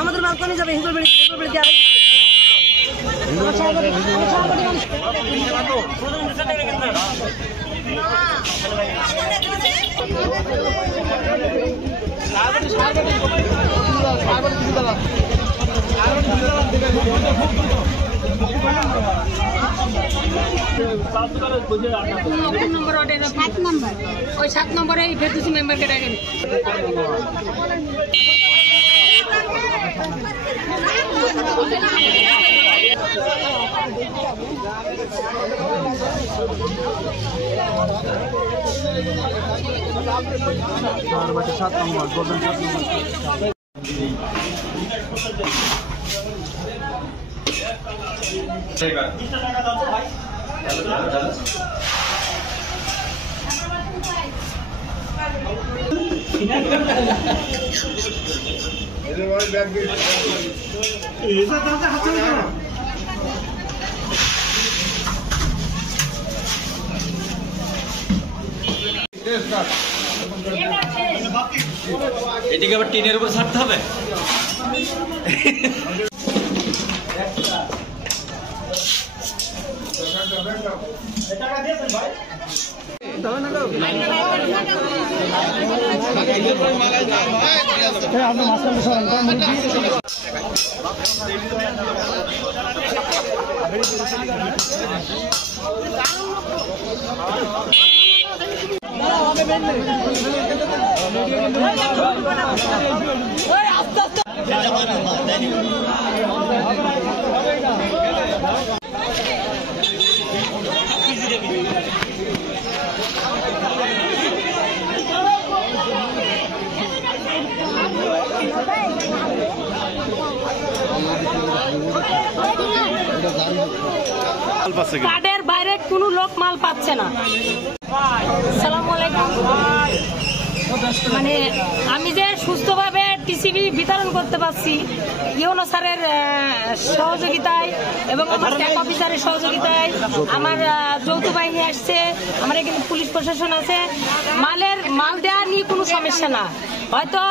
আমাদের মালকনি যাবে হিজলবাড়ি ওই 7 নম্বরে ফেরদৌসী মেম্বারকে ডাকেন। এদিকে আবার টিনের উপর ছাড়তে হবে। কার্ডের বাইরে কোনো লোক মাল পাচ্ছে না। আসসালামু আলাইকুম। মানে আমি যে সুস্থভাবে টিসিবি বিতরণ করতে পারছি ইউনো স্যারের সহযোগিতায় এবং আমার ট্যাগ অফিসারের সহযোগিতায়, আমার যৌথ বাহিনী আসছে, আমার এখানে পুলিশ প্রশাসন আছে। মাল দেওয়া নিয়ে কোনো সমস্যা না। হয়তো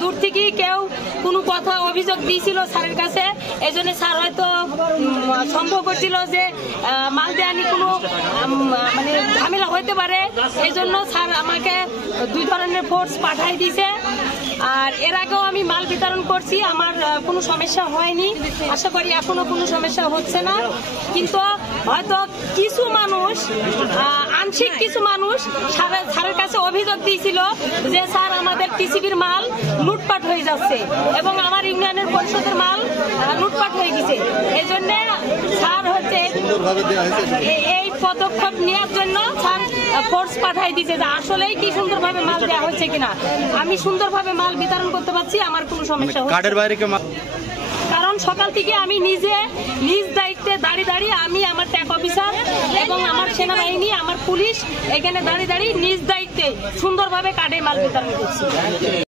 দূর থেকে কেউ কোনো কথা অভিযোগ দিয়েছিল স্যারের কাছে, এই জন্য স্যার হয়তো সম্ভব করছিল যে মাল দেওয়া নিয়ে কোনো মানে ঝামেলা হইতে পারে, এই জন্য স্যার আমাকে 2 ধরনের ফোর্স পাঠাই দিয়েছে। আর এর আগেও আমি মাল বিতরণ করছি, আমার কোনো সমস্যা হয়নি, আশা করি এখনো কোনো সমস্যা হচ্ছে না। কিন্তু হয়তো কিছু মানুষ, আংশিক কিছু মানুষ স্যারের কাছে অভিযোগ দিয়েছিল যে স্যার আমাদের টিসিবির মাল লুটপাট হয়ে যাচ্ছে এবং আমার ইউনিয়নের পরিষদের মাল লুটপাট হয়ে গেছে। এই জন্য স্যার হচ্ছে এই পদক্ষেপ নেওয়ার জন্য স্যার ফোর্স পাঠাই দিয়েছে যে আসলেই কি সুন্দরভাবে মাল দেওয়া হচ্ছে কিনা। আমি সুন্দরভাবে মাল বিতরণ করতে পারছি, আমার কোনো সমস্যা হচ্ছে না। কারণ সকাল থেকে আমি নিজ দায়িত্বে দাঁড়িয়ে আমি আমার ট্যাগ অফিসার এবং আমার সেনাবাহিনী, আমার পুলিশ এখানে দাঁড়িয়ে নিজ দায়িত্বে সুন্দরভাবে কার্ডে মাল বিতরণ করছি।